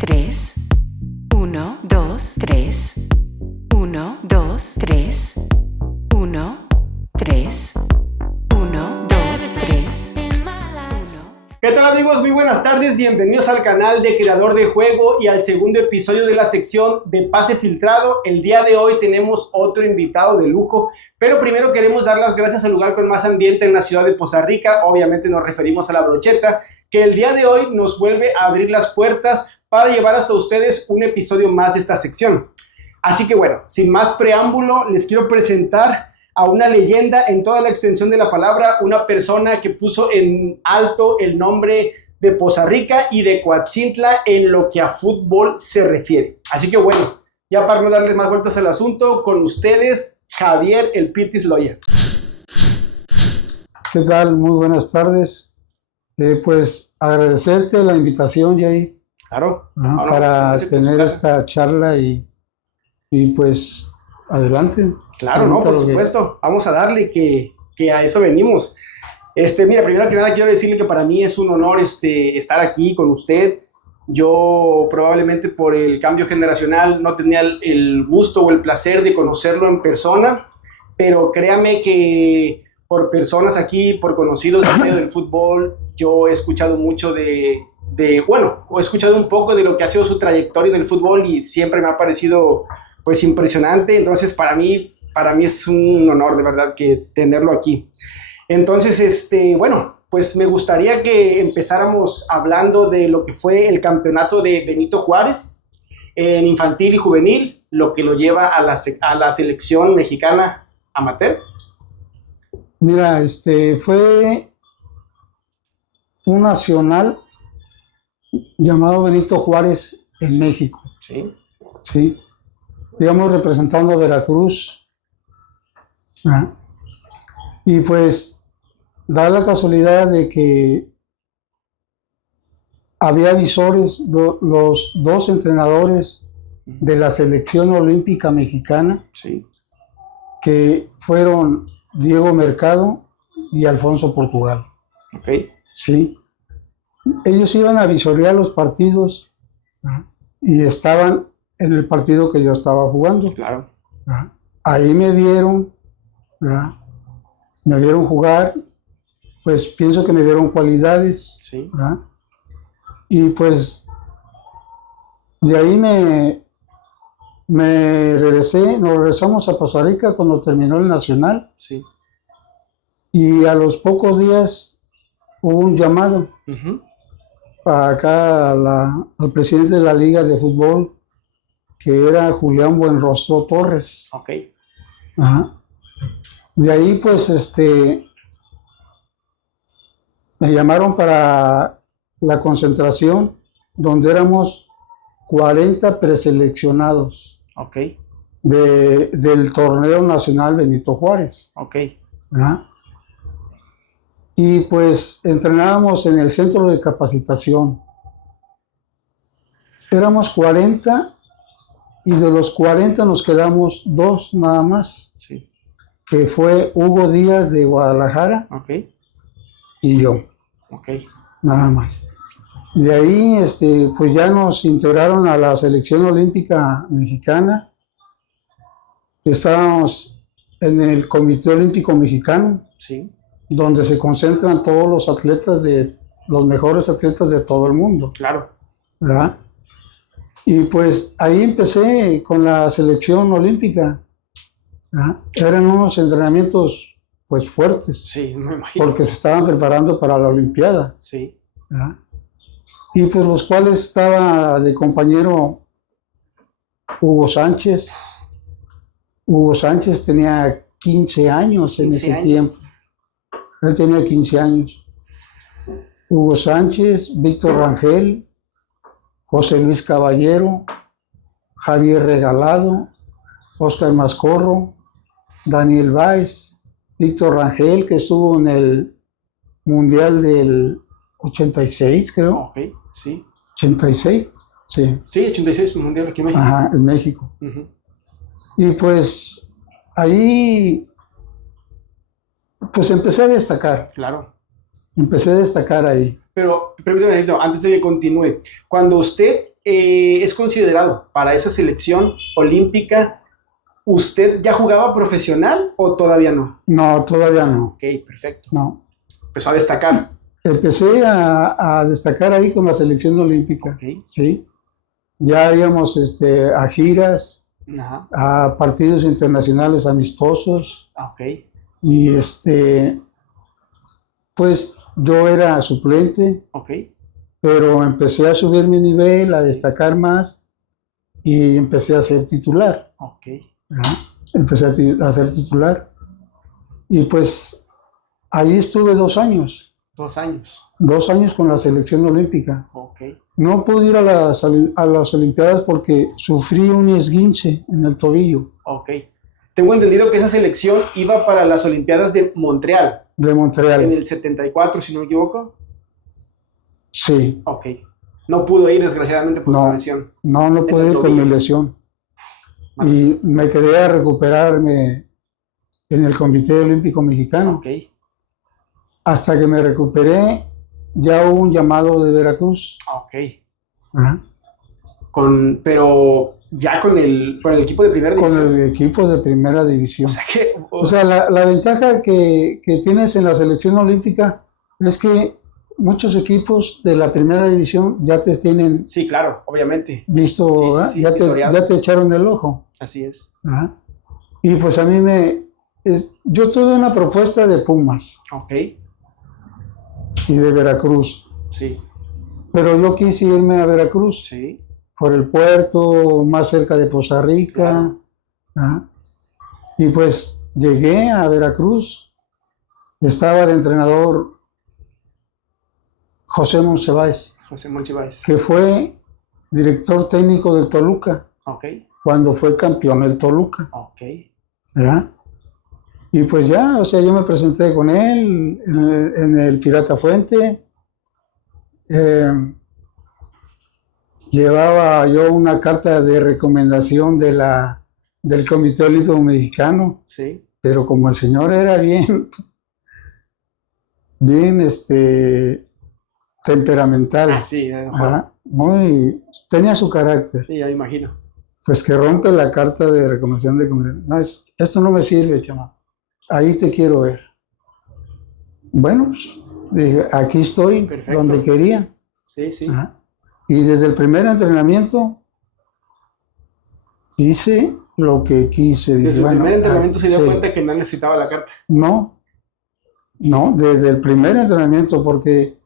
3. 1, 2, 3. 1, 2, 3. 1, 3. 1, 2, 3. ¿Qué tal, amigos? Muy buenas tardes, bienvenidos al canal de Creador de Juego y al segundo episodio de la sección de Pase Filtrado. El día de hoy tenemos otro invitado de lujo, pero primero queremos dar las gracias al lugar con más ambiente en la ciudad de Poza Rica. Obviamente nos referimos a La Brocheta, que el día de hoy nos vuelve a abrir las puertas para llevar hasta ustedes un episodio más de esta sección. Así que bueno, sin más preámbulo, les quiero presentar a una leyenda en toda la extensión de la palabra, una persona que puso en alto el nombre de Poza Rica y de Coatzintla en lo que a fútbol se refiere. Así que bueno, ya para no darles más vueltas al asunto, con ustedes, Javier el Pitis Loya. ¿Qué tal? Muy buenas tardes. Pues agradecerte la invitación, Jay. Claro. Para tener esta charla y pues adelante. Claro, no, por supuesto. Vamos a darle que a eso venimos. Mira, primero que nada quiero decirle que para mí es un honor estar aquí con usted. Yo probablemente por el cambio generacional no tenía el gusto o el placer de conocerlo en persona, pero créame que por personas aquí, por conocidos del medio del fútbol, yo he escuchado mucho he escuchado un poco de lo que ha sido su trayectoria en el fútbol y siempre me ha parecido pues impresionante. Entonces para mí es un honor de verdad que tenerlo aquí. Entonces, pues me gustaría que empezáramos hablando de lo que fue el campeonato de Benito Juárez en infantil y juvenil, lo que lo lleva a la selección mexicana amateur. Mira, fue un nacional llamado Benito Juárez en México. Sí. Sí. Digamos, representando a Veracruz. Y pues da la casualidad de que había visores, los dos entrenadores de la selección olímpica mexicana, Sí. que fueron Diego Mercado y Alfonso Portugal. Ok. Sí. Ellos iban a visorear los partidos y estaban en el partido que yo estaba jugando. Claro. Ahí me vieron. Me vieron jugar, pues pienso que me vieron cualidades. Sí. Y pues de ahí nos regresamos a Poza Rica cuando terminó el Nacional. Sí. Y a los pocos días hubo un llamado para acá al presidente de la Liga de Fútbol, que era Julián Buenrostro Torres. Ok. De ahí, pues, me llamaron para la concentración, donde éramos 40 preseleccionados. Ok. Del torneo nacional Benito Juárez. Ok. Y pues entrenábamos en el centro de capacitación. Éramos 40 y de los 40 nos quedamos 2 nada más. Sí. Que fue Hugo Díaz de Guadalajara. Ok. Y yo. Ok. Nada más. De ahí, pues ya nos integraron a la selección olímpica mexicana. Estábamos en el Comité Olímpico Mexicano. Sí. Donde se concentran todos los mejores atletas de todo el mundo. Claro. ¿Verdad? Y pues ahí empecé con la selección olímpica. Eran unos entrenamientos pues fuertes. Sí, me imagino. Porque se estaban preparando para la Olimpiada. Sí. Y pues los cuales estaba de compañero Hugo Sánchez. Hugo Sánchez tenía 15 años en ese tiempo. Él tenía 15 años. Hugo Sánchez, Víctor Rangel, José Luis Caballero, Javier Regalado, Óscar Mascorro, Daniel Báez, Víctor Rangel, que estuvo en el Mundial del 86, creo. Ok, sí. 86, sí. Sí, 86, el Mundial aquí en México. Ajá, en México. Y pues ahí pues empecé a destacar. Claro. Empecé a destacar ahí. Pero, permítame, antes de que continúe, cuando usted es considerado para esa selección olímpica, ¿usted ya jugaba profesional o todavía no? No, todavía no. Ok, perfecto. No. Empezó a destacar. Empecé a destacar ahí con la selección olímpica. Ok. Sí. Ya íbamos a giras, Ajá. a partidos internacionales amistosos. Ok. Y pues yo era suplente, Ok. pero empecé a subir mi nivel, a destacar más y empecé a ser titular. Ok. Ajá. Empecé a ser titular. Y pues ahí estuve 2 años. 2 años. 2 años con la selección olímpica. Ok. No pude ir a las Olimpiadas porque sufrí un esguince en el tobillo Ok. Tengo entendido que esa selección iba para las Olimpiadas de Montreal de en Montreal. el 74, si no me equivoco. Sí. Ok. No pudo ir, desgraciadamente, por No. la lesión. No pude ir por mi lesión. Y me quedé a recuperarme en el Comité Olímpico Mexicano. Ok. Hasta que me recuperé, ya hubo un llamado de Veracruz. Ok. Ajá. Pero ya con el equipo de primera Con división. el equipo de primera división. O sea que, O sea, la ventaja que tienes en la selección olímpica es que muchos equipos de la primera división ya te tienen sí, claro, obviamente. visto, Sí, sí, ¿verdad? sí, Ya te echaron el ojo. Así es. Ajá. Y pues a mí yo tuve una propuesta de Pumas Ok. y de Veracruz, Sí. pero yo quise irme a Veracruz Sí. por el puerto, más cerca de Poza Rica. Claro. Ajá. Y pues llegué a Veracruz, estaba de entrenador José Monsiváis, José Monsiváis. que fue director técnico del Toluca Ok. cuando fue campeón el Toluca. Ok. ¿Ya? Y pues ya, o sea, yo me presenté con él en el Pirata Fuente. Llevaba yo una carta de recomendación del Comité Olímpico Mexicano, Sí. pero como el señor era bien temperamental, Ah, sí, a lo mejor. tenía su carácter. Sí, ya me imagino. Pues que rompe la carta de recomendación de comunidad. No, esto no me sirve, chama. Ahí te quiero ver. Bueno, pues, dije, aquí estoy, Perfecto. donde quería. Sí, sí. Ajá. Y desde el primer entrenamiento hice lo que quise. Dije, Desde el primer entrenamiento se dio sí. cuenta que no necesitaba la carta. No, desde el primer entrenamiento, porque,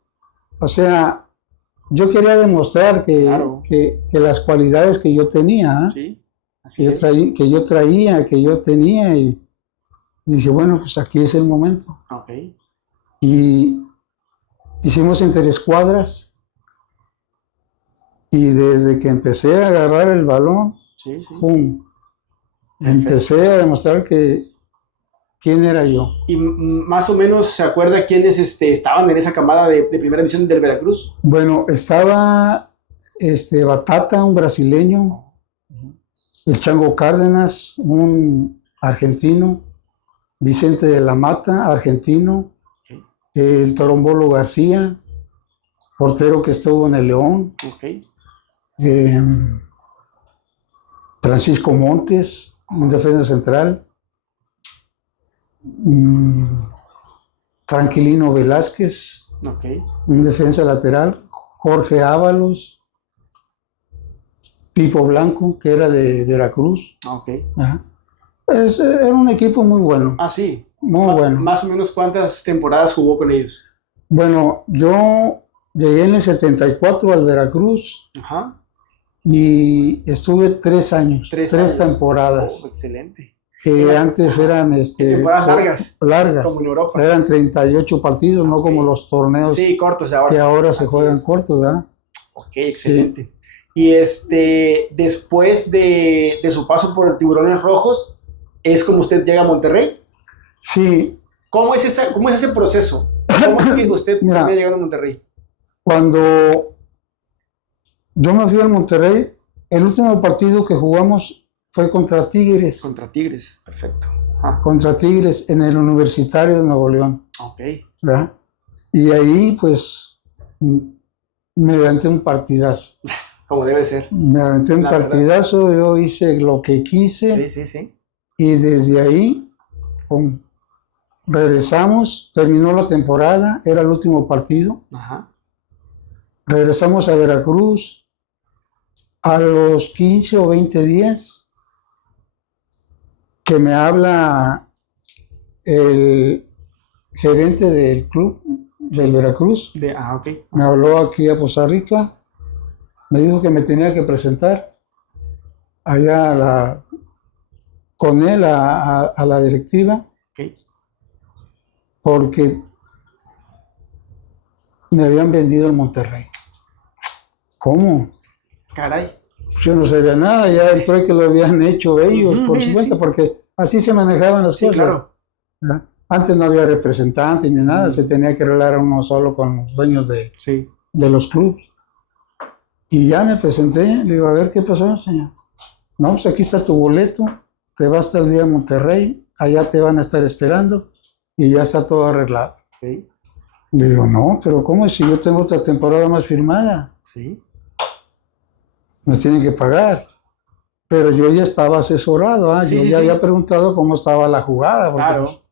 o sea, yo quería demostrar Claro. que las cualidades que yo tenía, Sí. que yo traía, que yo tenía, y dije, bueno, pues aquí es el momento. Ok. Y hicimos interescuadras, y desde que empecé a agarrar el balón, Sí, sí. ¡pum! Empecé a demostrar quién era yo. Y más o menos se acuerda quiénes estaban en esa camada de primera división del Veracruz. Bueno, estaba Batata, un brasileño, el Chango Cárdenas, un argentino, Vicente de la Mata, argentino, el Torombolo García, portero que estuvo en el León, Ok. Francisco Montes, un defensa central, Tranquilino Velázquez, Ok. un defensa lateral, Jorge Ábalos, Pipo Blanco, que era de Veracruz. Ok. Ajá. Era un equipo muy bueno, Ah, sí. muy bueno. Más o menos ¿cuántas temporadas jugó con ellos? Bueno, yo llegué en el 74 al Veracruz Ajá. y estuve 3 años, 3 3 años. temporadas, Oh, excelente. que antes eran temporadas largas. Como en Europa. Eran 38 partidos, no como los torneos Sí, cortos ahora. que ahora se Así juegan es. cortos, ¿verdad? Ok, excelente. Y después de su paso por Tiburones Rojos, ¿es como usted llega a Monterrey? Sí, ¿Cómo es ese proceso? ¿Cómo es que usted Mira. termina llegando a Monterrey? cuando yo me fui al Monterrey, el último partido que jugamos fue contra Tigres. Contra Tigres, perfecto. Ah, Contra Tigres en el Universitario de Nuevo León, ok. ¿verdad? Y ahí, pues, me levanté un partidazo. Como debe ser. Me aventé un La verdad. partidazo, yo hice lo que quise Sí. y desde ahí pum, regresamos, terminó la temporada, era el último partido, Ajá. regresamos a Veracruz, a los 15 o 20 días que me habla el gerente del club del Veracruz, Ok. me habló aquí a Poza Rica, me dijo que me tenía que presentar allá con él a la directiva Ok. porque me habían vendido el Monterrey. ¿Cómo? Caray. Yo no sabía nada, ya el trueque lo habían hecho ellos, por Sí, supuesto, sí. porque así se manejaban las Sí, cosas. claro. ¿Verdad? Antes no había representantes ni nada, se tenía que arreglar uno solo con los dueños Sí. de los clubes. Y ya me presenté, le digo, a ver qué pasó, señor. No, pues aquí está tu boleto, te vas hasta el día a Monterrey, allá te van a estar esperando y ya está todo arreglado. Sí. Le digo, no, pero ¿cómo si yo tengo otra temporada más firmada? Sí. Nos tienen que pagar. Pero yo ya estaba asesorado, Sí, yo sí, ya sí. había preguntado cómo estaba la jugada, porque Claro.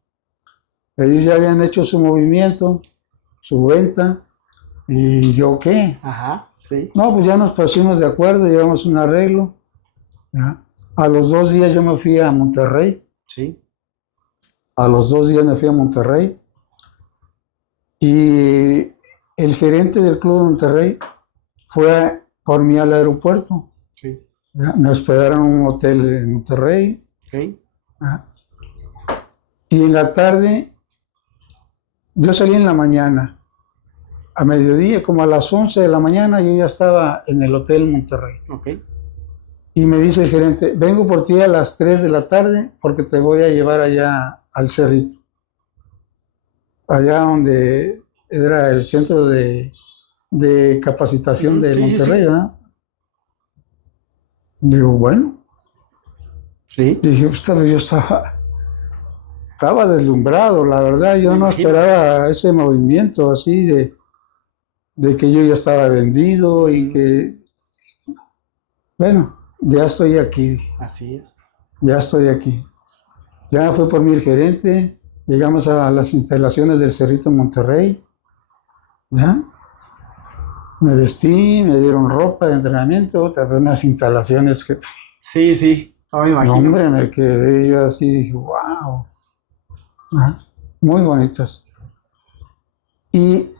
ellos ya habían hecho su movimiento, su venta, y yo qué. Ajá. Sí. No, pues ya nos pusimos de acuerdo, llevamos un arreglo. ¿Ya? A los 2 días yo me fui a Monterrey, Sí. a los 2 días me fui a Monterrey, y el gerente del club de Monterrey fue por mí al aeropuerto. Sí. ¿Ya? Me hospedaron en un hotel en Monterrey. Ok. ¿Ya? Y en la tarde, yo salí en la mañana, a mediodía, como a las 11 de la mañana, yo ya estaba en el hotel Monterrey. Ok. Y me dice el gerente, vengo por ti a las 3 de la tarde porque te voy a llevar allá al Cerrito. Allá donde era el centro de capacitación de Sí, sí, Monterrey, sí. ¿verdad? Digo, bueno. Sí. Dije, pues, yo estaba deslumbrado, la verdad, yo Me no imagino. esperaba ese movimiento así de que yo ya estaba vendido y que, bueno, ya estoy aquí, Así es. ya estoy aquí. Ya fue por mí el gerente, llegamos a las instalaciones del Cerrito en Monterrey, ¿ya? Me vestí, me dieron ropa de entrenamiento, también unas instalaciones que, Sí, sí. No me no, imagino. hombre, me quedé yo así, dije, wow, muy bonitas. Y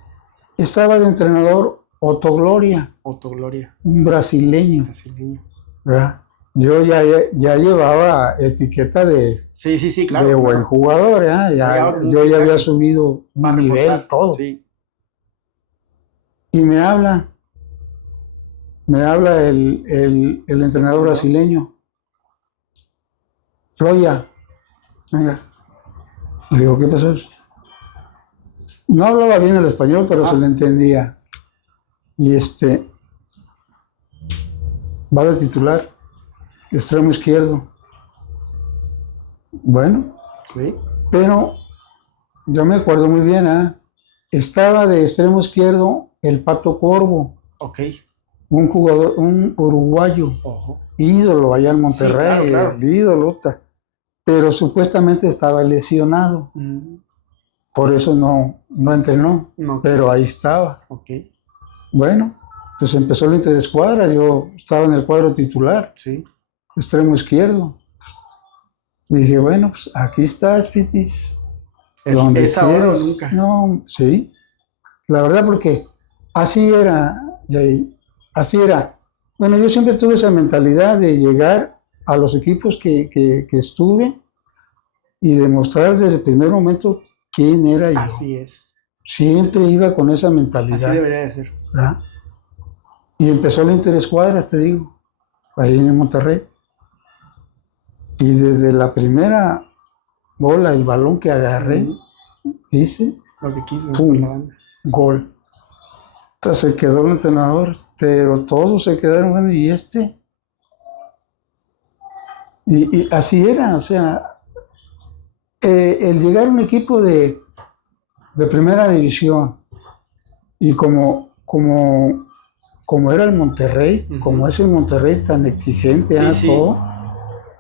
estaba de entrenador Otto Gloria, Otto Gloria. un brasileño, Brasileño. ¿verdad? Yo ya llevaba etiqueta de Sí, sí, sí, claro. de claro. buen jugador, ¿eh? Yo ya había subido mi Para nivel, reforzar. todo. Sí. Y me habla el entrenador brasileño. Roya, venga. Le digo, ¿qué pasó? No hablaba bien el español, pero se le entendía. Y va de titular, extremo izquierdo. Bueno, Sí. pero yo me acuerdo muy bien, ¿eh? Estaba de extremo izquierdo el Pato Corvo, Ok. un jugador, un uruguayo, Ojo. ídolo allá en Sí, Monterrey, claro. el ídolo, pero supuestamente estaba lesionado, por eso no entrenó, No. pero ahí estaba. Ok. Bueno, pues empezó la interescuadra, yo estaba en el cuadro titular, Sí. extremo izquierdo. Dije, bueno, pues aquí estás, Pitis, donde Es ahora o quieres. nunca. No, sí, la verdad porque así era, así era. Bueno, yo siempre tuve esa mentalidad de llegar a los equipos que estuve y demostrar desde el primer momento quién era yo. Así es. Siempre iba con esa Así mentalidad. debería de ser. ¿Verdad? Y empezó la interescuadras, te digo, ahí en Monterrey. Y desde la primera bola, el balón que agarré, hice, Lo que quiso. ¡pum!, gol. Entonces se quedó el entrenador, pero todos se quedaron, bueno, ¿y este? Y así era, o sea, el llegar a un equipo de primera división y como como era el Monterrey, como es el Monterrey tan exigente, todo,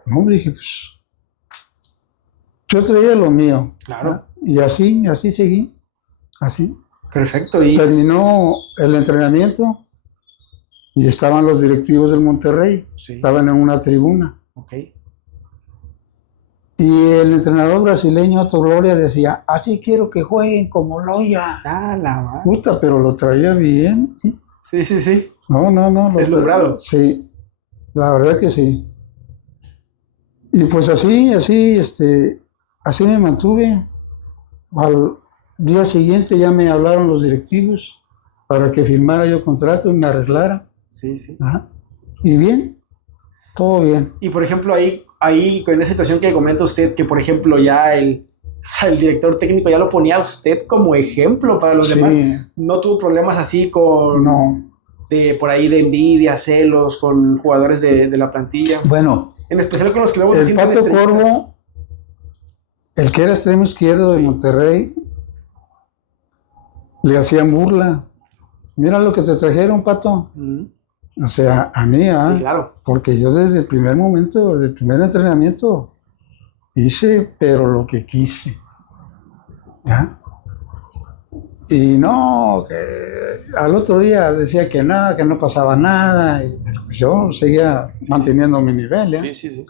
no, dije, pues, yo traía lo mío. Claro. Y así seguí, así. Perfecto. Y terminó el entrenamiento y estaban los directivos del Monterrey, estaban en una tribuna. Okay. Y el entrenador brasileño, Otto Gloria, decía, así quiero que jueguen como Loya. Puta, pero lo traía bien. Sí. No. ¿Es logrado? Sí, la verdad que sí. Y pues así me mantuve. Al día siguiente ya me hablaron los directivos para que firmara yo contrato y me arreglara. Sí. Ajá. Y bien, todo bien. Y por ejemplo, ahí con esa situación que comenta usted, que por ejemplo ya el director técnico ya lo ponía a usted como ejemplo para los demás. ¿No tuvo problemas así con... No. Por ahí de envidia, celos con jugadores de la plantilla? Bueno, en especial con los que luego... El Pato Corvo, el que era extremo izquierdo de Monterrey, le hacían burla. Mira lo que te trajeron, Pato. O sea, a mí, sí, claro. Porque yo desde el primer momento, desde el primer entrenamiento, hice, pero lo que quise. ¿Ya? Y no, que al otro día decía que nada, que no pasaba nada, pero yo seguía manteniendo mi nivel. ¿Ya? Sí.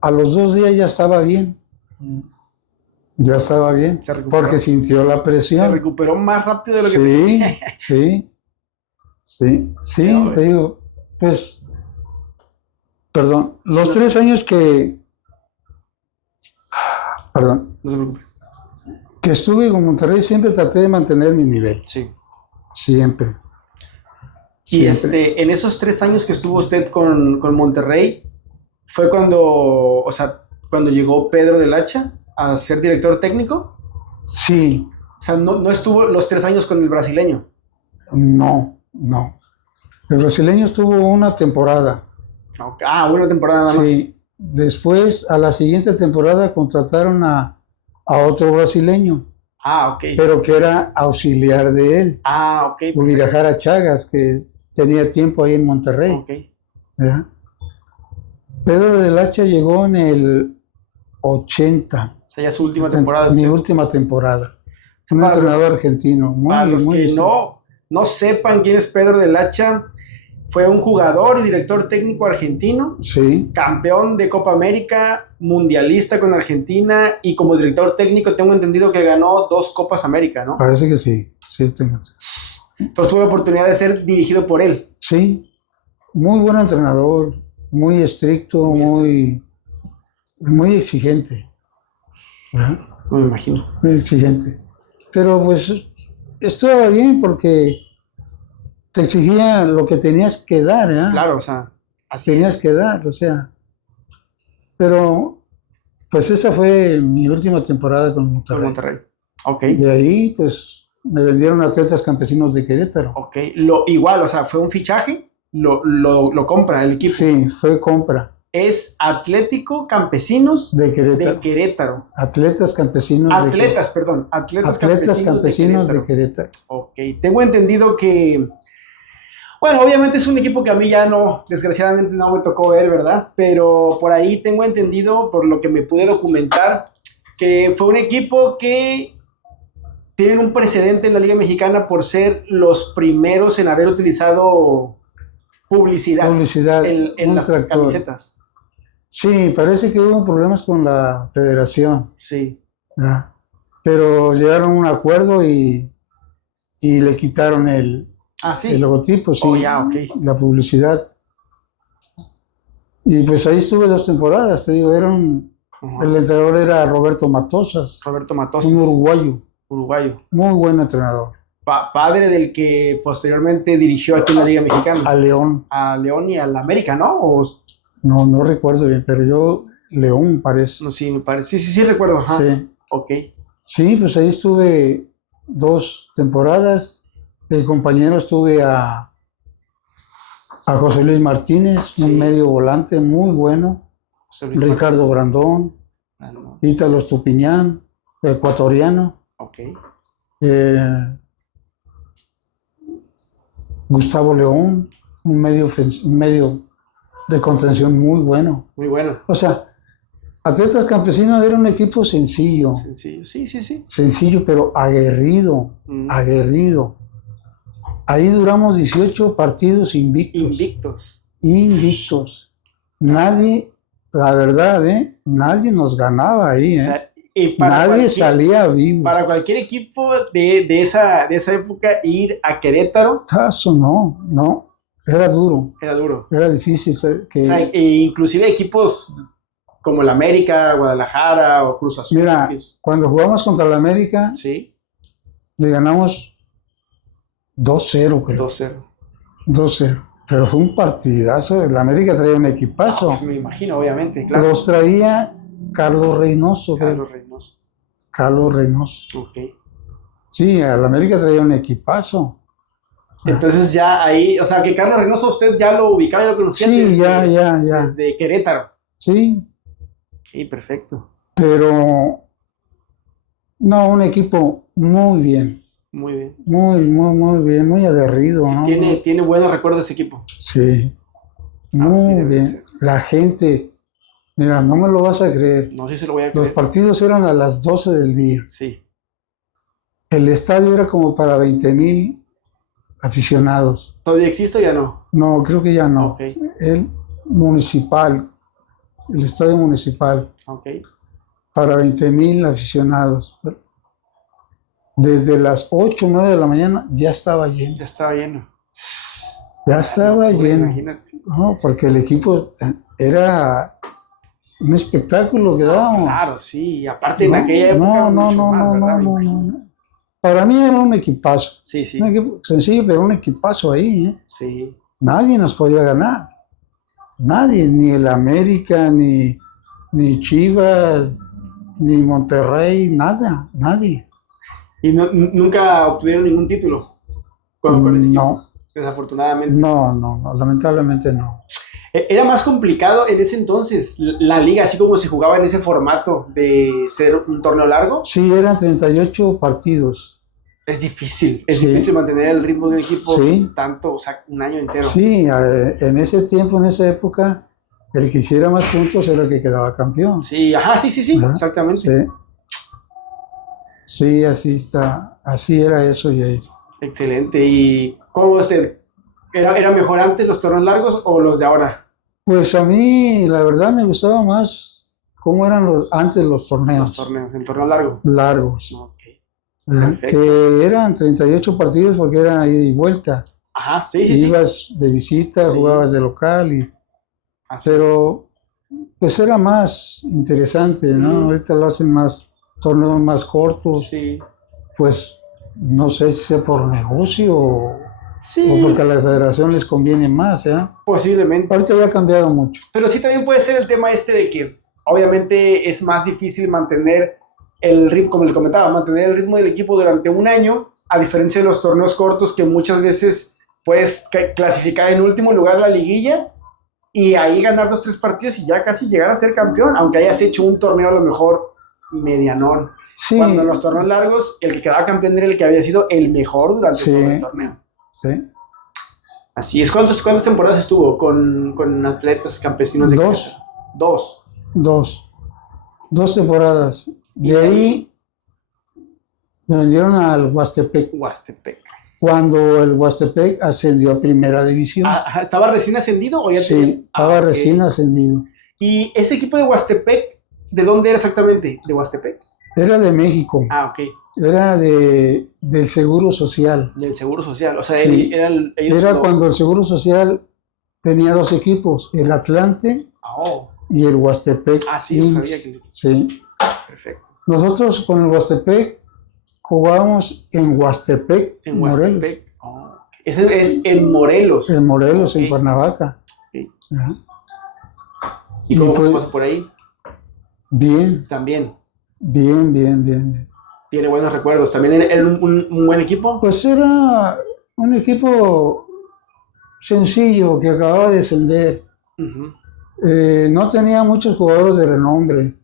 A los 2 días ya estaba bien. Ya estaba bien, porque sintió la presión. Se recuperó más rápido de lo que Sí, te digo, pues, perdón, los 3 años que, no se preocupe, que estuve con Monterrey siempre traté de mantener mi nivel. Sí. Siempre. Y en esos 3 años que estuvo usted con Monterrey, fue cuando llegó Pedro del Hacha a ser director técnico. Sí. O sea, no estuvo los 3 años con el brasileño. No. El brasileño estuvo una temporada. Una temporada nada más. Sí. Después, a la siguiente temporada, contrataron a otro brasileño. Ok. Pero que era auxiliar de él. Ok. Ubirajara Chagas, que tenía tiempo ahí en Monterrey. Ok. ¿Ya? Pedro del Hacha llegó en el 80. O sea, ya su última temporada. Mi última temporada. Un entrenador argentino. Para los que no sepan quién es Pedro del Hacha, fue un jugador y director técnico argentino. Sí. Campeón de Copa América, mundialista con Argentina, y como director técnico tengo entendido que ganó 2 Copas América, ¿no? Parece que sí. Entonces tuve la oportunidad de ser dirigido por él. Sí. Muy buen entrenador, muy estricto, muy exigente. ¿Verdad? No me imagino. Muy exigente. Pero pues estaba bien porque te exigía lo que tenías que dar, ¿eh? Claro, o sea, así tenías que dar, o sea. Pero pues esa fue mi última temporada con Monterrey. Ok. De ahí pues me vendieron a Atletas Campesinos de Querétaro. Ok. Igual, o sea, fue un fichaje, lo compra el equipo. Sí, fue compra. Es Atlético Campesinos de Querétaro. Atletas Campesinos Atletas Campesinos de Querétaro. Ok, tengo entendido que, bueno, obviamente es un equipo que a mí ya no, desgraciadamente no me tocó ver, ¿verdad? Pero por ahí tengo entendido, por lo que me pude documentar, que fue un equipo que tienen un precedente en la Liga Mexicana por ser los primeros en haber utilizado publicidad en las camisetas. Sí, parece que hubo problemas con la federación. Sí. Pero llegaron a un acuerdo y le quitaron el logotipo, sí, okay. La publicidad. Y pues ahí estuve 2 temporadas, te digo, el entrenador era Roberto Matosas. Un uruguayo. Muy buen entrenador. Padre del que posteriormente dirigió aquí en la Liga Mexicana. A León y al América, ¿no? No recuerdo bien, pero León parece. No, sí, me parece. Sí, recuerdo. Ajá. Sí. Ok. Sí, pues ahí estuve 2 temporadas. De compañero estuve a José Luis Martínez, un medio volante muy bueno. Ricardo Brandón, Ítalo Estupiñán, ecuatoriano. Ok. Gustavo León, un medio de contención muy bueno. Muy bueno. O sea, Atletas Campesinos era un equipo sencillo. Sencillo, sí. Sencillo, pero aguerrido, aguerrido. Ahí duramos 18 partidos invictos. Nadie, la verdad, nadie nos ganaba ahí, O sea, y para nadie cualquier- salía vivo. Para cualquier equipo de esa época, ir a Querétaro Eso no, era duro, era duro. era difícil. O sea, e inclusive equipos como la América, Guadalajara o Cruz Azul. Mira, cuando jugamos contra la América, Sí, le ganamos 2-0, creo. 2-0. 2-0. Pero fue un partidazo. La América traía un equipazo. Me imagino, obviamente, claro. Los traía Carlos Reynoso. Carlos Reynoso. Carlos Reynoso. Ok. Sí, a la América traía un equipazo. Entonces ya ahí, o sea, que Carlos Reynoso usted ya lo ubicaba, ya lo conocía. Sí, ya. Desde Querétaro. Sí, Sí, perfecto. pero no, un equipo muy bien. Muy bien. Muy bien, muy aguerrido, ¿no? Tiene buenos recuerdos ese equipo. Sí, sí, muy debe bien. ser. La gente, mira, no me lo vas a creer. No sé si lo voy a Los creer. partidos eran a las 12 del día. Sí. El estadio era como para 20,000 aficionados. ¿Todavía existe o ya no? No, creo que ya no. Ok. El estadio municipal, Ok. para 20,000 aficionados. Desde las 8 o 9 de la mañana ya estaba lleno. Ya estaba lleno. Ya estaba Pues, lleno. imagínate. No, porque el equipo era un espectáculo que dábamos. Claro, sí. Y aparte en aquella época. mucho más, ¿verdad? Me imagino. Para mí era un equipazo. Sí, sí. Un equipo sencillo, pero un equipazo ahí. Sí. Nadie nos podía ganar. Nadie, ni el América, ni Chivas, ni Monterrey, nada, nadie. Y nunca obtuvieron ningún título con ese equipo, No, desafortunadamente. no, lamentablemente no. Era más complicado en ese entonces la liga, así como se jugaba en ese formato de ser un torneo largo. Sí, eran 38 partidos. Es difícil Sí. difícil mantener el ritmo de un equipo Sí. tanto, o sea, un año entero. Sí, en ese tiempo, en esa época, el que hiciera más puntos era el que quedaba campeón. Sí, ajá, sí, Ajá. exactamente. Sí. Sí, así está, así era eso, Jair. Excelente. ¿Y cómo era mejor antes los torneos largos o los de ahora? Pues a mí, la verdad, me gustaba más cómo eran antes los torneos El torneo largo. largos, Ok. Perfecto. que eran 38 partidos porque era ida y vuelta. Ajá, sí. Ibas de visita, Sí. jugabas de local, Así. pero pues era más interesante, ¿no? Ahorita lo hacen más, torneos más cortos, Sí. pues no sé si sea por negocio o Sí, porque a la federación les conviene más, ¿eh? posiblemente. Ahorita ya ha cambiado mucho. Pero sí también puede ser el tema de que obviamente es más difícil mantener el ritmo, como le comentaba, mantener el ritmo del equipo durante un año, a diferencia de los torneos cortos que muchas veces puedes clasificar en último lugar la liguilla y ahí ganar 2-3 partidos y ya casi llegar a ser campeón, aunque hayas hecho un torneo a lo mejor medianón. Sí, Cuando en los torneos largos, el que quedaba campeón era el que había sido el mejor durante Sí. todo el torneo. sí. Así es. ¿Cuántas temporadas estuvo con Atletas Campesinos de Dos. Querétaro? Dos temporadas. De ahí me vendieron al Huastepec, Huastepec. cuando el Huastepec ascendió a primera división. Ajá, ¿estaba recién ascendido o ya tenía? Sí, estaba Ok. recién ascendido. ¿Y ese equipo de Huastepec, de dónde era exactamente? ¿De Huastepec? Era de México, Ok. era del Seguro Social. Del Seguro Social. O sea, Sí. ellos Era cuando el Seguro Social tenía dos equipos, el Atlante Oh, y el Huastepec. sí, yo Kings. sabía que... Sí. Perfecto. Nosotros con el Huastepec jugábamos en Huastepec, En Morelos. Huastepec. Oh, ok. Ese es en Morelos. En Morelos, Ok. en Cuernavaca. Ok. Ajá. ¿Y cómo fue- fue por ahí? Bien, También. bien. Tiene buenos recuerdos. ¿También era un buen equipo? Pues era un equipo sencillo que acababa de descender. Ujú. No tenía muchos jugadores de renombre.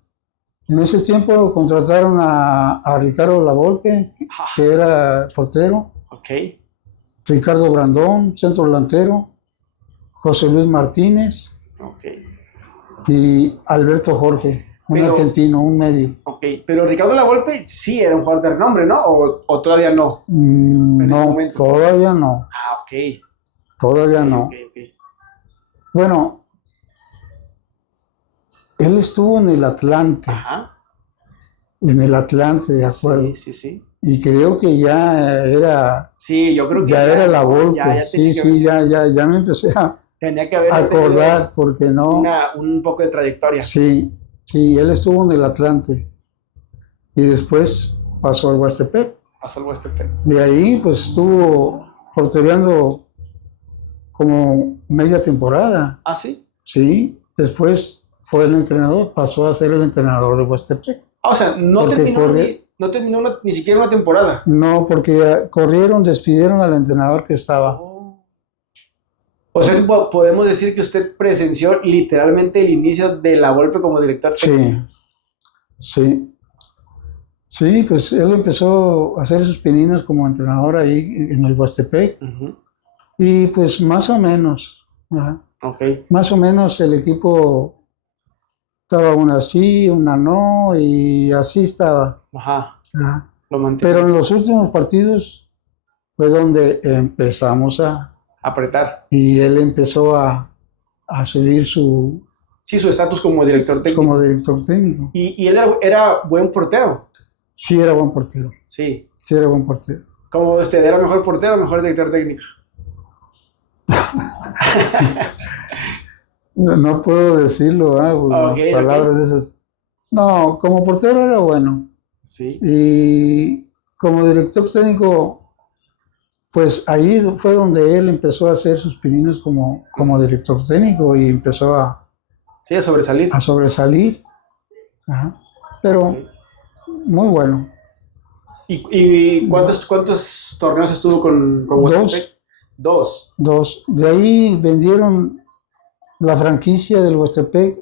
En ese tiempo contrataron a Ricardo Lavolpe, que era portero, Ok. Ricardo Brandón, centro delantero, José Luis Martínez Ok. y Alberto Jorge, un Pero- argentino, un medio. Ok, pero Ricardo Lavolpe sí era un jugador de renombre, ¿no? ¿O todavía no? En ese No, momento. todavía no, Ah, ok. todavía Ok, no. ok, ok. Bueno, él estuvo Ajá. en el Atlante, de acuerdo. Sí, sí, sí. Y creo que ya era, Sí, yo creo que ya era la ¿no? Volpe. Ya Sí, tenía que sí, ya me empecé a tenía que haber acordar, porque no. un poco de trayectoria. Sí, sí, él estuvo en el Atlante y después pasó al Huastepec. Pasó el Huastepec. De ahí, pues estuvo portereando como media temporada. Ah, sí. Sí, después fue el entrenador, pasó a ser el entrenador de Huastepec. Ah, o sea, no Porque terminó, corre- no terminó ni siquiera una temporada. No, porque despidieron al entrenador que estaba. O sea, que podemos decir que usted presenció literalmente el inicio de la Volpe como director técnico. Sí, sí. Sí, pues él empezó a hacer sus pininos como entrenador ahí en el Huastepec Ujú. y pues más o menos, ¿verdad? Ok. Más o menos el equipo estaba una sí, una no y así estaba, Ajá. ¿verdad? Lo mantuvo. Pero en los últimos partidos fue donde empezamos Apretar. y él empezó a subir Sí, su estatus como director técnico. como director técnico. Y él era buen portero. Sí era buen portero, Sí. sí era buen portero. Como usted era mejor portero, mejor director técnico. No puedo decirlo, Ok, palabras de esas. No, como portero era bueno. Sí. Y como director técnico, pues ahí fue donde él empezó a hacer sus pininos como director técnico y empezó Sí, a sobresalir. a sobresalir. Ajá. Pero Ok. muy bueno. ¿Y cuántos torneos estuvo con Huastepec? Dos. Dos. De ahí vendieron la franquicia del Huastepec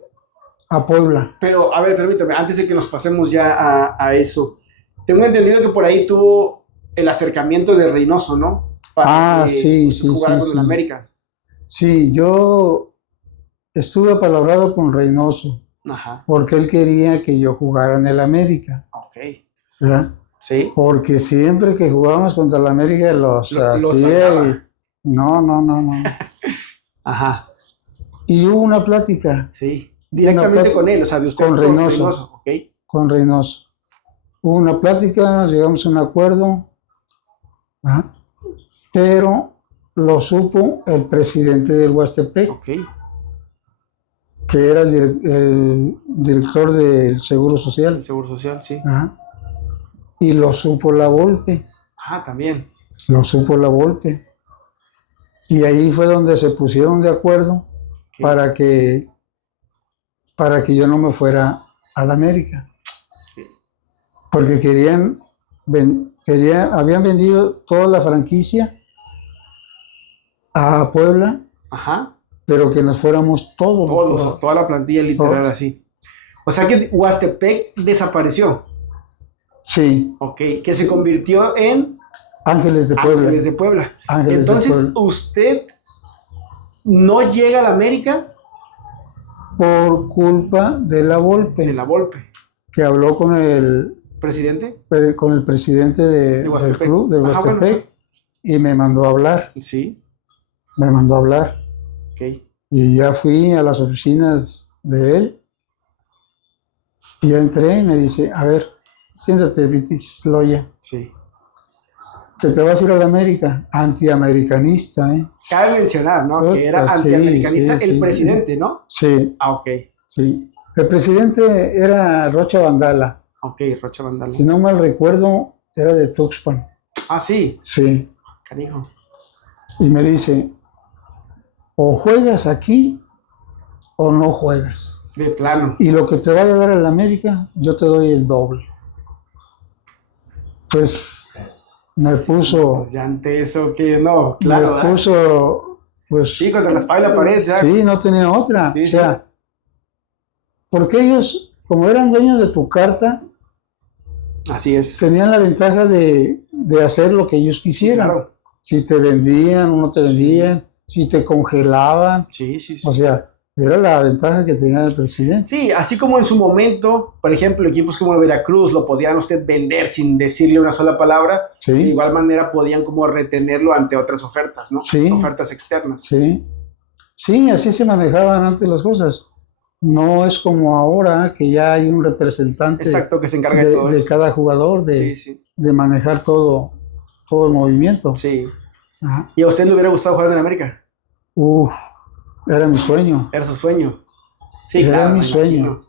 a Puebla. Pero, a ver, permítame, antes de que nos pasemos ya a eso, tengo entendido que por ahí tuvo el acercamiento de Reynoso, ¿no? Para que Sí, usted sí, jugara sí, con el sí. América. Sí, yo estuve apalabrado con Reynoso Ajá. porque él quería que yo jugara en el América, Ok. ¿verdad? Sí. Porque siempre que jugábamos contra el América los Los hacía mandaba. y no. Ajá. Y hubo una plática Sí. Directamente plática con él, o sea, de usted con Reynoso. Ok. con Reynoso. Hubo una plática, llegamos a un acuerdo, ¿verdad? Pero lo supo el presidente del Huastepec, Ok. que era el director del Seguro El Social. Seguro Social, sí. ¿Ah? Y lo supo la Volpe, Ah, también. lo supo la Volpe. Y ahí fue donde se pusieron de acuerdo Ok. para que yo no me fuera a la América. Ok. Porque habían vendido toda la franquicia a Puebla, Ajá. pero que nos fuéramos todos. Todos, toda la plantilla literal Todos. así. O sea que Huastepec desapareció. Sí, Ok. Que se convirtió en Ángeles de Puebla. Ángeles de Puebla. Ángeles de Entonces, Puebla. usted no llega a la América Por culpa de la de Volpe, la Volpe. que habló con el ¿Presidente? presidente del Huastepec. club, de Ajá, Huastepec, bueno. y me mandó a hablar. Sí. Me mandó a hablar. Ok. Y ya fui a las oficinas de él. Y ya entré y me dice, a ver, siéntate, Vitis Loya, Sí. que te vas a ir a la América. Antiamericanista, ¿eh? Cabe mencionar, ¿no? Que era Sí, antiamericanista sí, el sí, presidente, ¿no? Sí, Ah, ok. sí. El presidente era Rocha Vandala. Ok, Rocha Vandala. Si no mal recuerdo, era de Tuxpan. Ah, sí. Sí. Canijo. Y me dice, o juegas aquí o no juegas. De plano. Y lo que te vaya a dar en la América, yo te doy el doble. Pues me puso, Pues ya ante eso que no, claro. me ¿verdad? puso, pues Sí, contra la espalda y la pared, ya. sí, no tenía otra. Sí, O sea, porque ellos, como eran dueños de tu carta, Así es. tenían la ventaja de hacer lo que ellos quisieran. Claro. si te vendían o no te vendían, si te congelaban. Sí. O sea, era la ventaja que tenía el presidente. Sí, así como en su momento, por ejemplo, equipos como el Veracruz lo podían usted vender sin decirle una sola palabra, Sí. de igual manera podían como retenerlo ante otras ofertas, ¿no? Sí. Ofertas externas. Sí. Sí, así se manejaban antes las cosas. No es como ahora que ya hay un representante Exacto, que se encarga de todo de eso. cada jugador Sí. de manejar todo el movimiento. Sí. Ajá. ¿Y a usted le hubiera gustado jugar en América? Uf, era mi sueño. Era su sueño. Sí, Era claro, mi me sueño. imagino.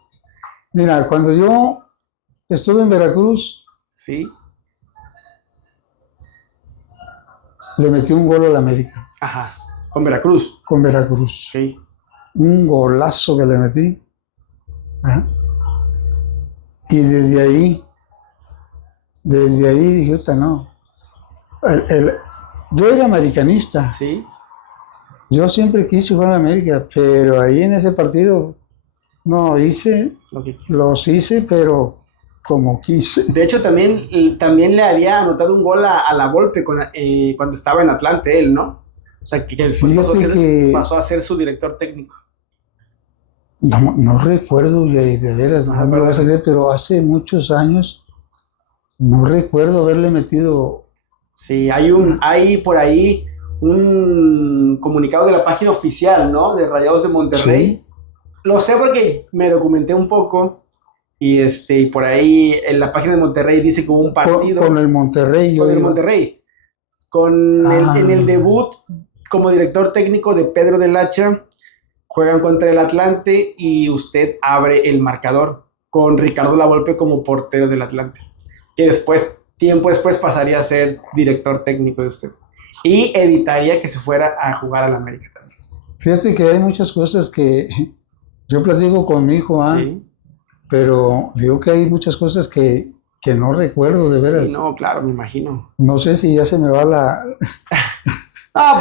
Mira, cuando yo estuve en Veracruz, Sí. le metí un gol a la América Ajá. Con Veracruz. con Veracruz. Sí. Un golazo que le metí. Ajá. Y desde ahí dije, "Uta, no". Yo era americanista. Sí. Yo siempre quise jugar en América, pero ahí en ese partido no hice, Lo que quiso. los hice, pero como quise. De hecho, también le había anotado un gol a la Volpe cuando estaba en Atlante él, ¿no? O sea, que después pasó a ser su director técnico. No recuerdo, de veras, no me lo vas a creer, pero hace muchos años no recuerdo haberle metido. Sí, hay por ahí un comunicado de la página oficial, ¿no? De Rayados de Monterrey. Sí. Lo sé porque me documenté un poco y por ahí en la página de Monterrey dice que hubo un partido Con el Monterrey. con el Monterrey. En el debut como director técnico de Pedro del Hacha, juegan contra el Atlante y usted abre el marcador con Ricardo Lavolpe como portero del Atlante, que tiempo después pasaría a ser director técnico de usted y evitaría que se fuera a jugar a la América también. Fíjate que hay muchas cosas que yo platico con mi hijo, Sí. pero digo que hay muchas cosas que no recuerdo de veras. Sí, no, claro, me imagino. No sé si ya se me va la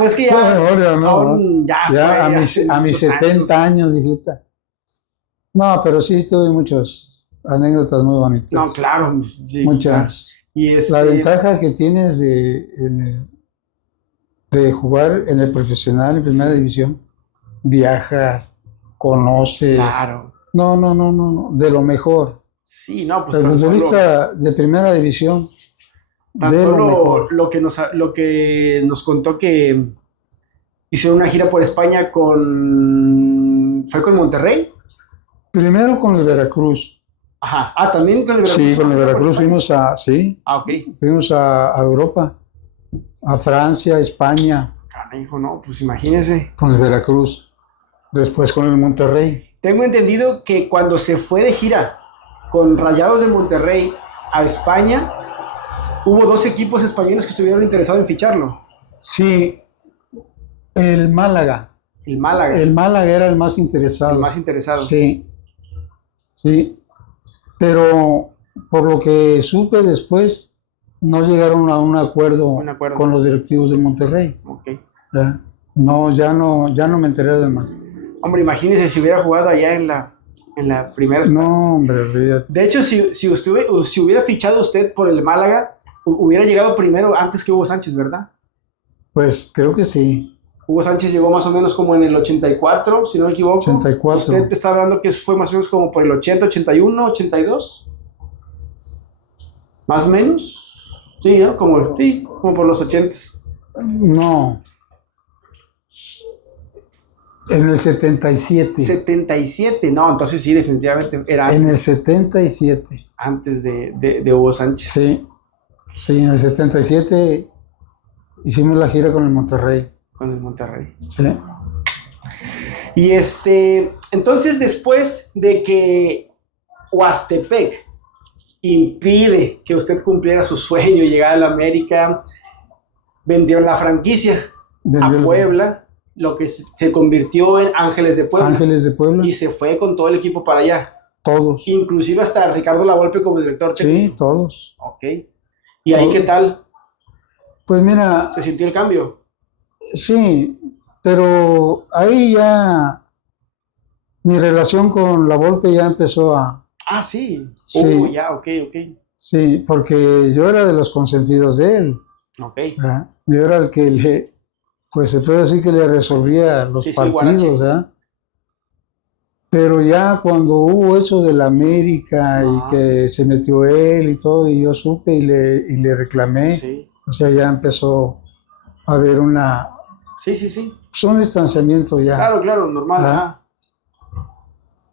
Pues que ya la memoria, son, ya ya fue, a hace mis muchos 70 años, dije, "Uta". No, pero sí tuve muchas anécdotas muy bonitas. No, claro, sí, Muchas. Y La ventaja que tienes de jugar en el profesional, en primera división, viajas, conoces. Claro. No, de lo mejor. Sí, no, pues El tan solo, futbolista de primera división, tan de lo solo mejor. lo que nos contó que hicieron una gira por España ¿fue con Monterrey? Primero con el Veracruz. Ajá. Ah, también con el Veracruz. Sí, con el Veracruz Por España. Ok. fuimos a Europa, a Francia, a España, Carajo, no, pues imagínese. con el Veracruz. Después con el Monterrey. Tengo entendido que cuando se fue de gira con Rayados de Monterrey a España, hubo 2 equipos españoles que estuvieron interesados en ficharlo. Sí, el Málaga. El Málaga, El Málaga era el más interesado. el más interesado. Sí. Pero por lo que supe después, no llegaron a un acuerdo con los directivos de Monterrey. Ok. No, ya no me enteré de más. Hombre, imagínese si hubiera jugado allá en la primera España. No, hombre, olvídate. De hecho, si hubiera fichado usted por el Málaga, hubiera llegado primero antes que Hugo Sánchez, ¿verdad? Pues creo que sí. Hugo Sánchez llegó más o menos como en el 84, si no me equivoco. 84. Usted está hablando que fue más o menos como por el 80, 81, 82. ¿Más o menos? Sí, ¿no? Como por los 80. No. En el 77. 77, no, entonces sí, definitivamente era En el 77. antes de Hugo Sánchez. Sí, en el 77 hicimos la gira con el Monterrey. Con el Monterrey. Sí. Y entonces después de que Huastepec impide que usted cumpliera su sueño y llegar a la América, vendió la franquicia a Puebla, lo que se convirtió en Ángeles de Puebla. Ángeles de Puebla. Y se fue con todo el equipo para allá. Todos. Inclusive hasta Ricardo Lavolpe como director técnico. Sí, todos. Ok. ¿Y ahí qué tal? Pues mira, ¿Se sintió el cambio? sí, pero ahí ya mi relación con Lavolpe ya empezó a... Ah, sí. Sí. Ya, ok. Sí, porque yo era de los consentidos de él. Ok. Yo era el que pues se puede decir que le resolvía los Sí, el partidos, guarache. ¿verdad? Pero ya cuando hubo eso del América y Ah. que se metió él y todo, y yo supe y le reclamé, Sí. o sea, ya empezó a haber Sí. un distanciamiento ya. Claro, normal. Ah. Ajá.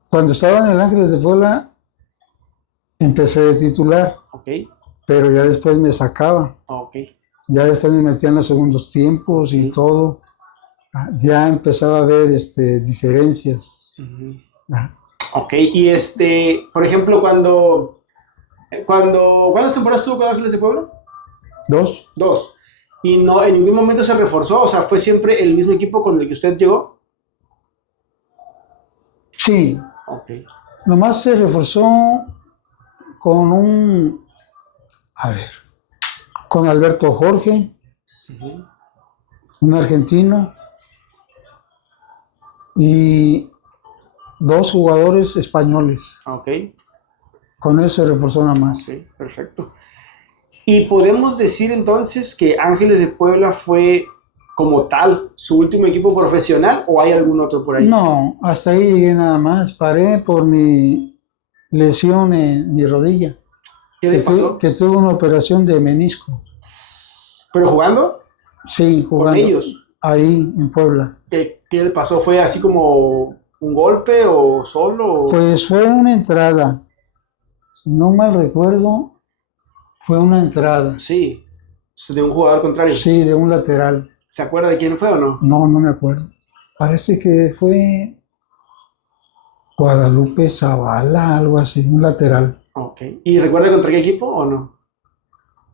Cuando estaba en el Ángeles de Puebla, empecé de titular, Ok. pero ya después me sacaba. Ok. Ya después me metía en los segundos tiempos y Sí. todo. Ya empezaba a haber diferencias. Ujú. Ah, Ok, y por ejemplo, ¿cuántas temporadas tuvo con Ángeles de Puebla? 2. 2. Y no, en ningún momento se reforzó, o sea, fue siempre el mismo equipo con el que usted llegó. Sí, Ok. nomás se reforzó con con Alberto Jorge, Ujú. un argentino, y 2 jugadores españoles. Ok, Con eso se reforzó nada más. sí, perfecto. ¿Y podemos decir entonces que Ángeles de Puebla fue como tal su último equipo profesional o hay algún otro por ahí? No, hasta ahí llegué nada más. Paré por mi lesión en mi rodilla, ¿Qué le pasó? que tuve una operación de menisco. ¿Pero jugando? Sí, ¿Con jugando ellos? ahí en Puebla. ¿Qué le pasó? ¿Fue así como un golpe o solo? Pues fue una entrada. Si no mal recuerdo, fue una entrada. Sí, de un jugador contrario. Sí, de un lateral. ¿Se acuerda de quién fue o no? No me acuerdo. Parece que fue Guadalupe Zavala, algo así, un lateral. Ok. ¿Y recuerda contra qué equipo o no?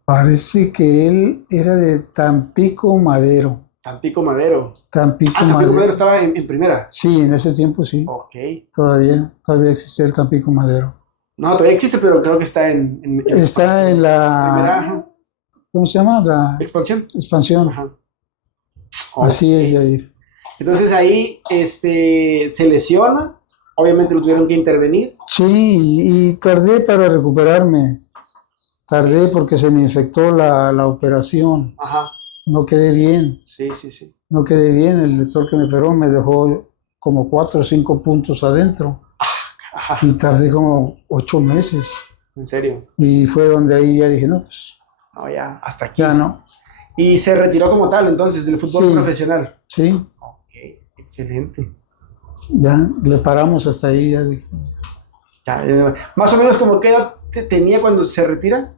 Parece que él era de Tampico Madero. Tampico Madero. Tampico Tampico Madero Madero. estaba en primera. Sí, en ese tiempo sí. Ok. Todavía existe el Tampico Madero. No, todavía existe, pero creo que está en Está en primera, la, ajá. ¿cómo se llama? La Expansión. expansión. Ajá. Así Ok. es, Yair. Entonces ahí se lesiona. Obviamente lo tuvieron que intervenir. Sí, y tardé para recuperarme. Tardé porque se me infectó la operación. Ajá. No quedé bien. Sí. No quedé bien. El doctor que me operó me dejó como 4 o 5 puntos adentro. Ajá. Y tardé como 8 meses. En serio. Y fue donde ahí ya dije, no, pues No, ya, hasta aquí. ya no. Y se retiró como tal, entonces, del fútbol Sí. profesional. Sí, Ok, excelente. ya le paramos hasta ahí. Ya dije. Más o menos como qué edad tenía cuando se retira.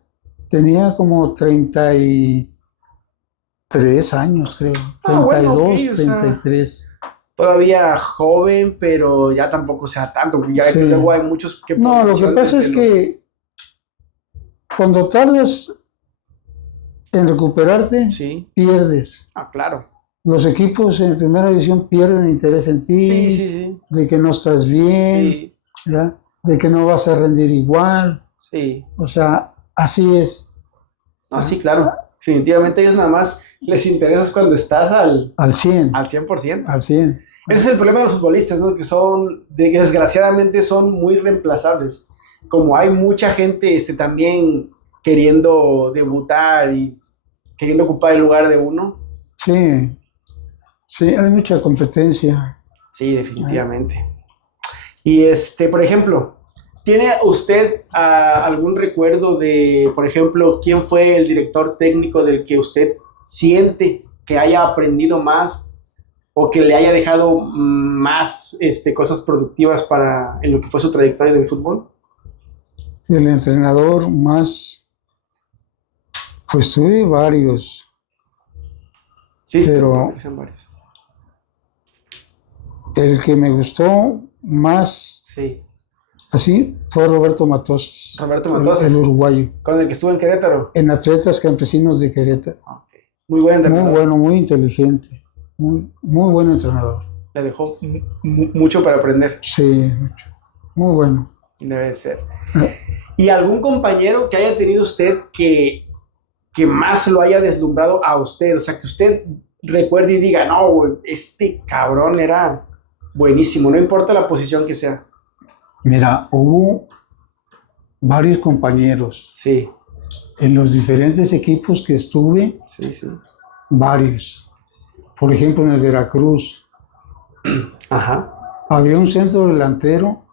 Tenía como 33 años, creo. Bueno, 32, ok, o sea, 33. todavía joven, pero ya tampoco sea tanto. Ya Sí. que luego hay muchos que... No, lo que por pasa es lesión que cuando tardas en recuperarte, Sí. pierdes. Claro. Los equipos en primera división pierden interés en ti, Sí. de que no estás bien, Sí. ¿ya? De que no vas a rendir igual. Sí. O sea, así es. No, sí, claro. Definitivamente a ellos nada más les interesa cuando estás Al 100. al 100%. Al 100. Ese es el problema de los futbolistas, ¿no? Que desgraciadamente son muy reemplazables. Como hay mucha gente también queriendo debutar y queriendo ocupar el lugar de uno. Sí, sí, hay mucha competencia. Sí, definitivamente. Y por ejemplo, ¿tiene usted algún recuerdo de, por ejemplo, quién fue el director técnico del que usted siente que haya aprendido más o que le haya dejado más cosas productivas en lo que fue su trayectoria del fútbol? El entrenador más, pues tuve varios, Sí, pero son varios. el que me gustó más, Sí. así, fue Roberto Matosas. Roberto Matosas. El uruguayo. Con el que estuvo en Querétaro. En Atletas Campesinos de Querétaro. Okay. Muy buen Muy entrenador. bueno, muy inteligente. Muy buen entrenador. Le dejó mucho para aprender. Sí, mucho. Muy bueno. Debe de ser. ¿Y algún compañero que haya tenido usted que más lo haya deslumbrado a usted? O sea, que usted recuerde y diga, no, güey, este cabrón era buenísimo, no importa la posición que sea. Mira, hubo varios compañeros Sí. en los diferentes equipos que estuve. Sí. varios. Por ejemplo, en el Veracruz Ajá. había un centro delantero,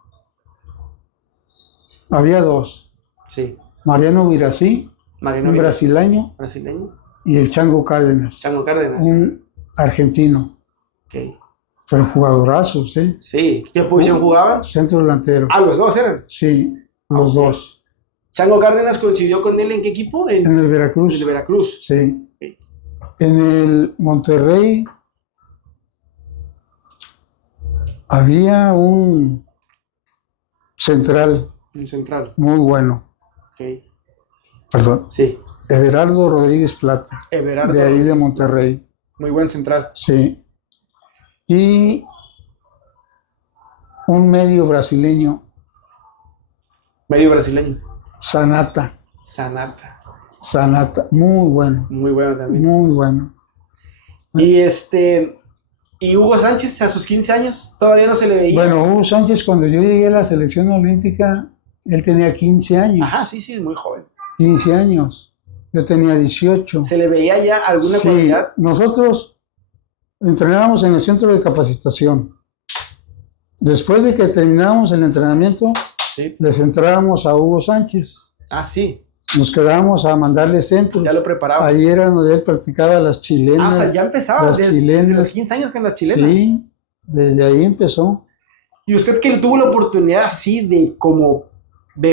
había dos, Sí. Mariano Virasí, Mariano un Villa, brasileño, brasileño. y el Chango Cárdenas, Chango Cárdenas. un argentino, Ok. pero jugadorazos, ¿eh? Sí. ¿Qué posición jugaban? Centro delantero, Ah, los dos eran. sí, los Ok. dos. Chango Cárdenas coincidió con él en qué equipo? En En el Veracruz, el Veracruz. sí. En el Monterrey había un central En central. muy bueno, Ok. perdón, Sí. Everardo Rodríguez Plata, Everardo. de ahí de Monterrey, Muy buen central. sí. Y un medio brasileño, Medio brasileño. Sanata, Sanata. muy bueno, Muy bueno también. muy bueno. Y y Hugo Sánchez a sus 15 años todavía no se le veía. Bueno, Hugo Sánchez, cuando yo llegué a la selección olímpica, él tenía 15 años. Ajá, sí, sí, es muy joven. 15 años. Yo tenía 18. ¿Se le veía ya alguna Sí, cualidad? nosotros entrenábamos en el centro de capacitación. Después de que terminábamos el entrenamiento, Sí. les entrábamos a Hugo Sánchez. Ah, sí. Nos quedábamos a mandarle centros. Ya lo preparaba. Ahí era donde él practicaba las Ah, chilenas. o sea, ya empezaba las desde chilenas. los 15 años con las chilenas. Sí, desde ahí empezó. Y usted que tuvo la oportunidad así de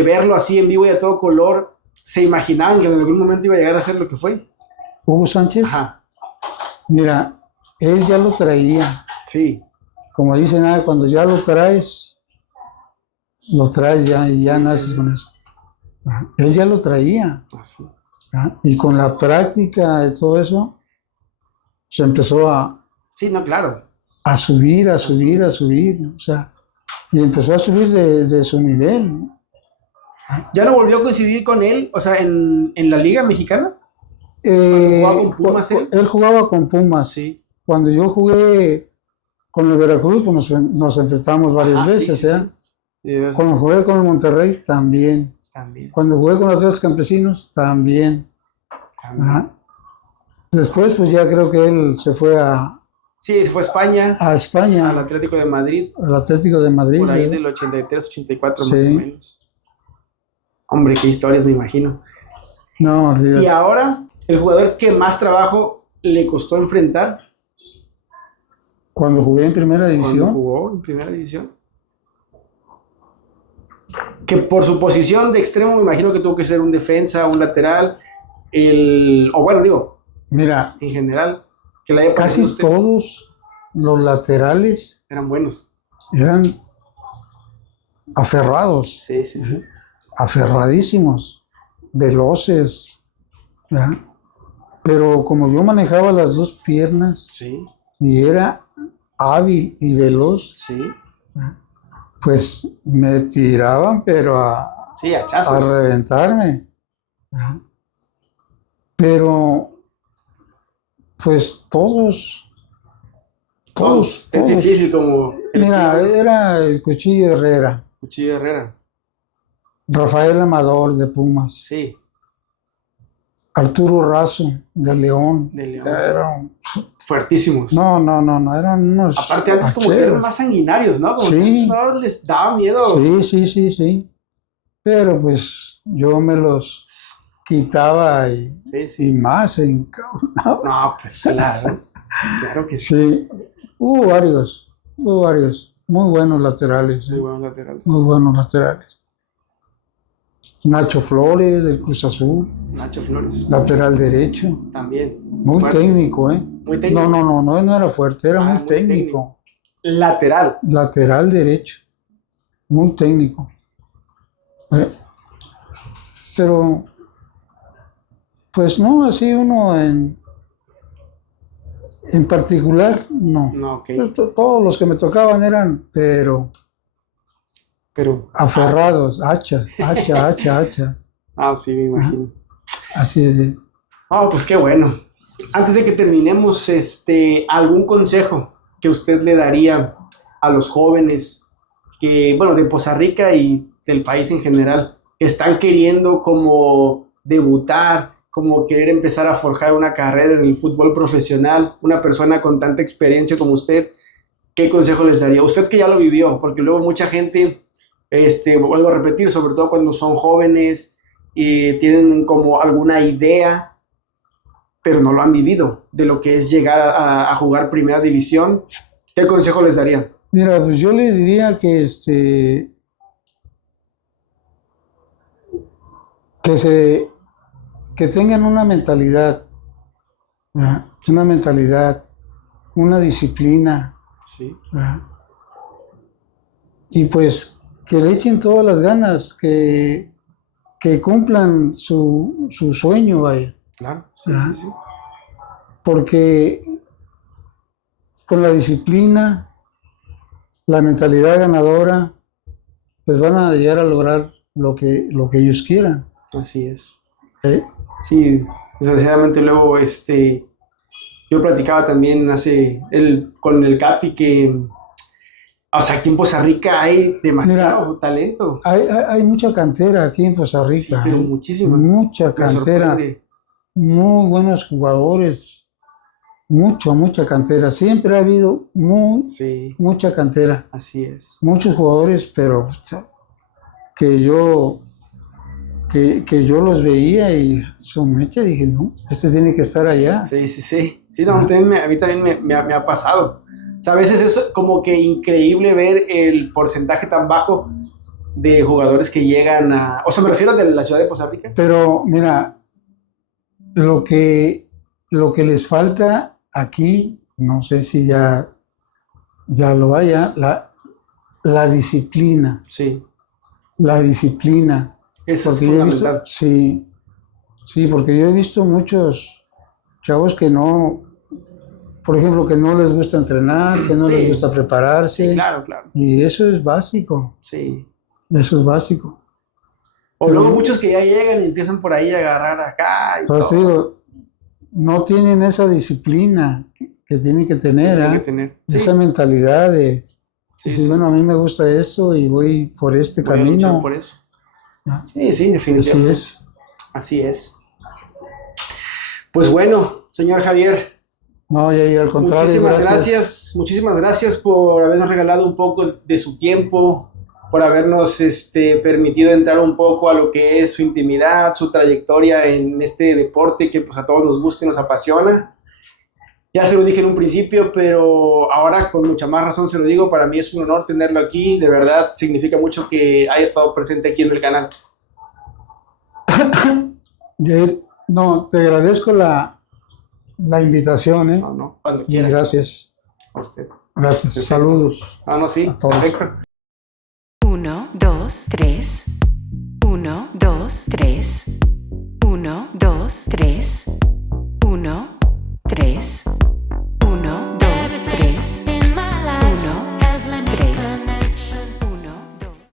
verlo así en vivo y a todo color, ¿se imaginaban que en algún momento iba a llegar a ser lo que fue? Hugo Sánchez, Ajá, mira, él ya lo traía. sí. Como dicen, cuando ya lo traes ya y ya naces con eso. Ajá. Él ya lo traía. Así. Ajá. Y con la práctica de todo eso, se empezó Sí, no, claro. a subir. O sea, y empezó a subir de su nivel. ¿Ya no volvió a coincidir con él, o sea, en la Liga Mexicana? ¿Jugaba con Pumas él? Él jugaba con Pumas. Sí. Cuando yo jugué con el Veracruz, pues nos enfrentamos varias veces. Sí, ¿ya? sí. Cuando jugué con el Monterrey, también. También. Cuando jugué con los tres campesinos, también. Ajá. Después, pues ya creo que él se fue Sí, se fue a España, a España, al Atlético de Madrid, al Atlético de Madrid. por ahí ¿verdad? del 83, 84 Sí. más o menos. Hombre, qué historias me imagino. No, Y olvídate. ahora, el jugador que más trabajo le costó enfrentar Cuando jugué en primera cuando división, jugó en primera división. Que por su posición de extremo me imagino que tuvo que ser un defensa, un lateral, o bueno, digo, mira, en general, que le haya casi parecido a usted, todos los laterales eran buenos. eran aferrados, Sí, sí, sí. aferradísimos, veloces, ¿verdad? Pero como yo manejaba las dos piernas Sí, y era hábil y veloz, sí. pues me tiraban, pero Sí, a hachazos. reventarme. ¿verdad? Pero, pues todos. Es difícil como el Mira, era el Cuchillo Herrera, Cuchillo Herrera. Rafael Amador de Pumas, Sí, Arturo Razo de León. de León. Eran, Fuertísimos. no, eran unos Aparte antes como que hacheros. eran más sanguinarios, ¿no? Como Sí. que no les daba miedo. Sí. Pero pues yo me los quitaba Sí, sí. y más se encabronaba. No, pues claro. Claro que sí. Sí, hubo varios, muy buenos laterales, Muy buenos laterales. muy buenos laterales. Nacho Flores del Cruz Azul, Nacho Flores. lateral derecho, También. muy Fuerte. técnico, ¿eh? Muy técnico. No era fuerte, era muy muy técnico. Lateral. Lateral derecho, muy técnico. Pero, pues no, así uno en particular, no. No, ok. Todos los que me tocaban eran, pero Pero. aferrados, hacha. Ah, sí, me imagino. Así es. Ah, pues qué bueno. Antes de que terminemos, ¿algún consejo que usted le daría a los jóvenes que, bueno, de Poza Rica y del país en general, están queriendo como debutar, como querer empezar a forjar una carrera en el fútbol profesional, una persona con tanta experiencia como usted, ¿qué consejo les daría? Usted que ya lo vivió, porque luego mucha gente, vuelvo a repetir, sobre todo cuando son jóvenes y tienen como alguna idea, pero no lo han vivido, de lo que es llegar a jugar primera división, ¿qué consejo les daría? Mira, pues yo les diría que tengan una mentalidad, ¿verdad? Una mentalidad, una disciplina, Sí. ¿verdad? Y pues que le echen todas las ganas, que cumplan su sueño, vaya. Claro, sí, Ajá. sí, sí. Porque con la disciplina, la mentalidad ganadora, pues van a llegar a lograr lo que ellos quieran. Así es. ¿Eh? Sí, desgraciadamente luego, yo platicaba también con el Capi que, o sea, aquí en Poza Rica hay demasiado talento. Hay mucha cantera aquí en Poza Sí, Rica, pero ¿eh? muchísima. Mucha Me cantera, sorprende. muy buenos jugadores, mucha cantera. Siempre ha habido Sí, mucha cantera, así es. muchos jugadores, pero o sea, que yo los veía y su mecha dije, no, este tiene que estar allá. Sí, sí, sí. Sí, no, a mí también me ha pasado. O sea, a veces es como que increíble ver el porcentaje tan bajo de jugadores que llegan a... O sea, me refiero de la ciudad de Poza Rica. Pero mira, lo que les falta aquí, no sé si ya lo haya, la disciplina. Sí, La disciplina. eso es Porque yo he visto, fundamental. sí, porque yo he visto muchos chavos que no, por ejemplo, que no les gusta entrenar, que no Sí. les gusta prepararse. Sí, claro, claro. Y eso es básico, Sí. eso es básico. O Pero luego yo- muchos que ya llegan y empiezan por ahí a agarrar acá y Entonces todo. digo, no tienen esa disciplina que tienen que tener, Tienen que ¿ah? tener. Sí, Esa mentalidad de sí, decir, sí. bueno, a mí me gusta esto y voy por este Voy a luchar camino. por eso. ¿Ah? Sí, sí, Así definitivamente. es. Así es. Pues bueno, señor Javier, No, y al contrario, muchísimas gracias por habernos regalado un poco de su tiempo, por habernos permitido entrar un poco a lo que es su intimidad, su trayectoria en este deporte que pues a todos nos gusta y nos apasiona. Ya se lo dije en un principio, pero ahora con mucha más razón se lo digo, para mí es un honor tenerlo aquí, de verdad significa mucho que haya estado presente aquí en el canal. Yair, no, te agradezco la invitación, ¿eh? No, no, cuando Y quiera. gracias. A usted. Gracias. Perfecto. Saludos Ah, no, sí, a todos. perfecto. 1, 2, 3.